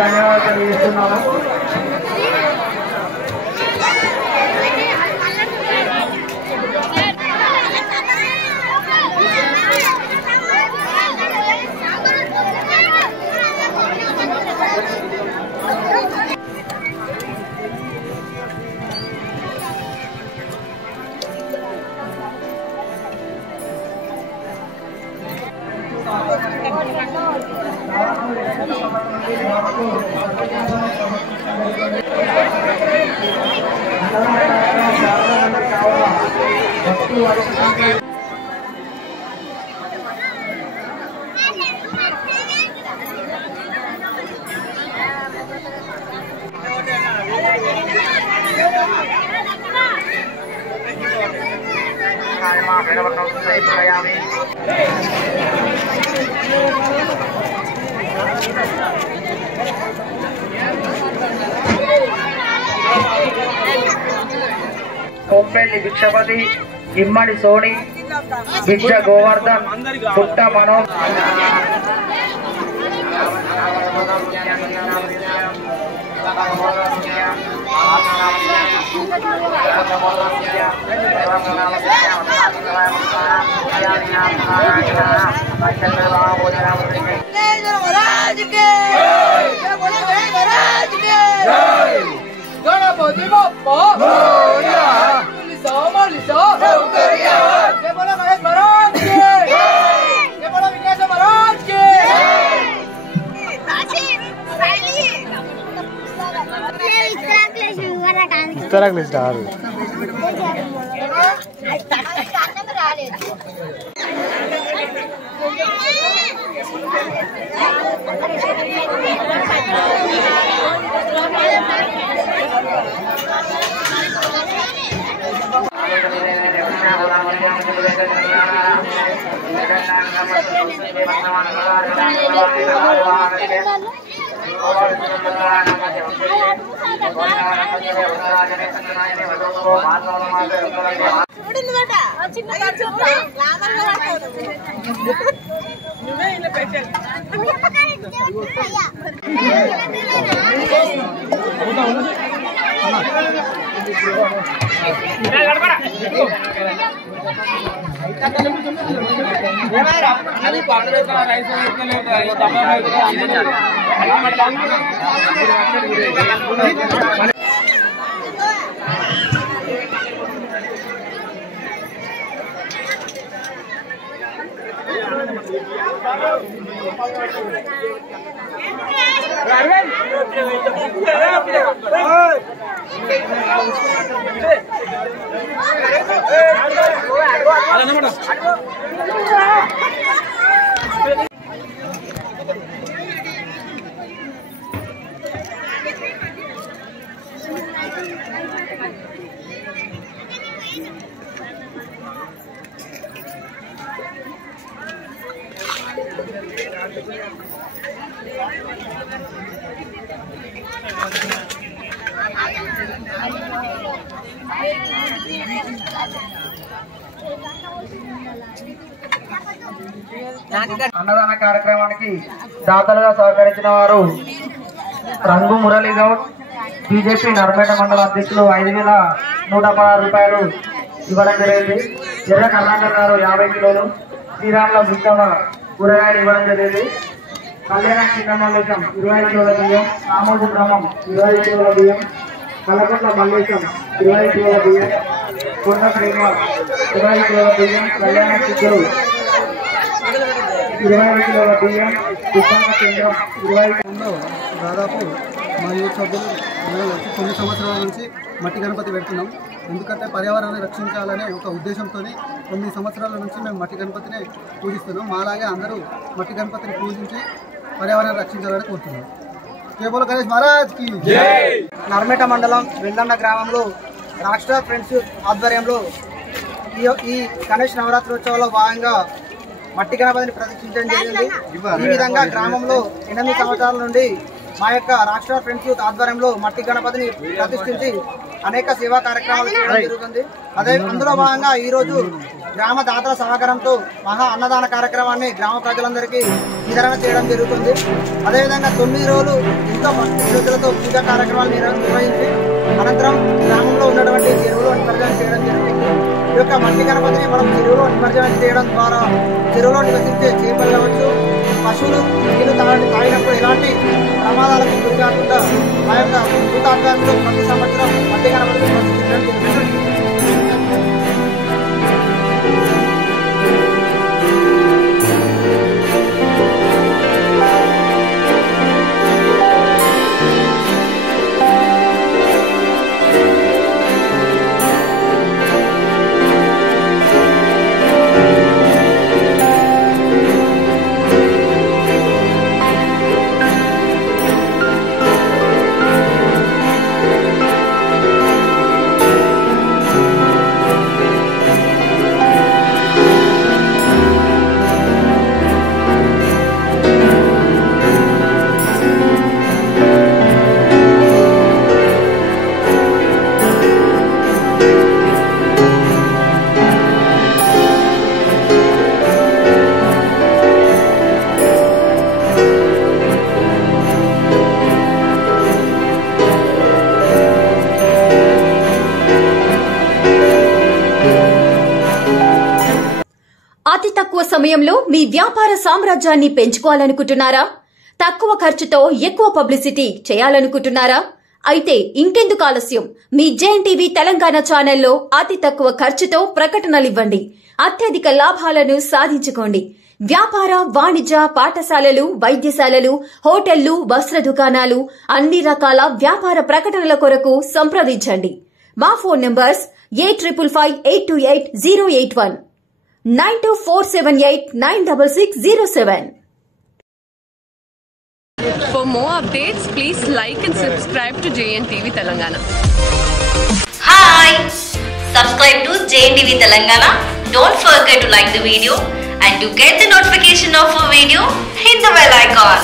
ధన్యవాదాలు తెలియజేస్తున్నాను. కోంపెల్లి భిక్షపతి, ఇమ్మడి సోని, బిజ్జ గోవర్ధన్, పుట్ట మనోజ్, गणपति बप्पा मोरिया जय बोलो गणेश महाराज की जय बोलो विघ्नेश्वर महाराज की అన్నదాన కార్యక్రమానికి దాతలుగా సహకరించిన వారు రంగు మురళీ గౌడ్, బీజేపీ నర్మేట మండల అధ్యక్షులు 5,116 రూపాయలు ఇవ్వడం జరిగింది. ఎర్ర కర్ణాకర్ గారు 50 కిలోలు, శ్రీరాముల బుక్కవ కూరగాయలు ఇవ్వడం జరిగింది. కళ్యాణ చిన్నమల్లేశం 25 కిలోల బియ్యం, రామోజు బ్రహ్మం 25 కిలోల బియ్యం, కలకొట్ల మల్లేశం 25 కిలోల బియ్యం, కొండ శ్రీనివాస్ 25 కిలోల బియ్యం, కళ్యాణ చిత్తూరు 25 కిలోల బియ్యం, విశాఖ కేంద్రం 20. దాదాపు మా యూత్ సభ్యులు కొన్ని సంవత్సరాల నుంచి మట్టి గణపతి పెడుతున్నాం. ఎందుకంటే పర్యావరణాన్ని రక్షించాలనే ఒక ఉద్దేశంతో 9 సంవత్సరాల నుంచి మేము మట్టి గణపతిని పూజిస్తున్నాం. మాలాగే అందరూ మట్టి గణపతిని పూజించి పర్యావరణాన్ని రక్షించాలని కోరుతున్నాం. జై బోలో గణేష్ మహారాజ్ కి జై. నర్మేట మండలం వెల్లన్న గ్రామంలో రాష్ట్ర ఫ్రెండ్స్ ఆధ్వర్యంలో ఈ గణేష్ నవరాత్రోత్సవాల్లో భాగంగా మట్టి గణపతిని ప్రదర్శించడం జరిగింది. ఈ విధంగా గ్రామంలో 8 సంవత్సరాల నుండి మా యొక్క రాష్ట్ర ఫ్రెండ్స్ యూత్ ఆధ్వర్యంలో మట్టి గణపతిని ప్రతిష్ఠించి అనేక సేవా కార్యక్రమాలు చేయడం జరుగుతుంది. అందులో భాగంగా ఈరోజు గ్రామ దాతల సహకారంతో మహా అన్నదాన కార్యక్రమాన్ని గ్రామ ప్రజలందరికీ వితరణ చేయడం జరుగుతుంది. అదేవిధంగా 9 రోజులు ఎంతో భక్తులతో పూజా కార్యక్రమాలు నిర్వహించి అనంతరం గ్రామంలో ఉన్నటువంటి చెరువులో నిమజ్జనం చేయడం జరుగుతుంది. ఈ యొక్క మట్టి గణపతిని మనం చెరువులో నిమజ్జనం చేయడం ద్వారా చెరువులో నివసించే చేపలు కావచ్చు, పశువులు నీళ్లు తాగినప్పుడు ఎలాంటి ప్రమాదాలకు గురి కాకుండా ఆ యొక్క భూతాత్మకంలో ప్రతి సంవత్సరం మట్టి గణపతిని ప్రదర్శించడం జరుగుతుంది. అతి తక్కువ సమయంలో మీ వ్యాపార సామ్రాజ్యాన్ని పెంచుకోవాలనుకుంటున్నారా? తక్కువ ఖర్చుతో ఎక్కువ పబ్లిసిటీ చేయాలనుకుంటున్నారా? అయితే ఇంకెందుకు ఆలస్యం? మీ జేఎన్టీవీ తెలంగాణ ఛానల్లో అతి తక్కువ ఖర్చుతో ప్రకటనలివ్వండి. అత్యధిక లాభాలను సాధించుకోండి. వ్యాపార, వాణిజ్య, పాఠశాలలు, వైద్యశాలలు, హోటళ్లు, వస్త్ర దుకాణాలు, అన్ని రకాల వ్యాపార ప్రకటనల కొరకు సంప్రదించండి. మా phone numbers 8558288081 9247896607. For more updates, please like and subscribe to JNTV Telangana. Hi! Subscribe to JNTV Telangana. Don't forget to like the video and to get the notification of a video, hit the bell icon.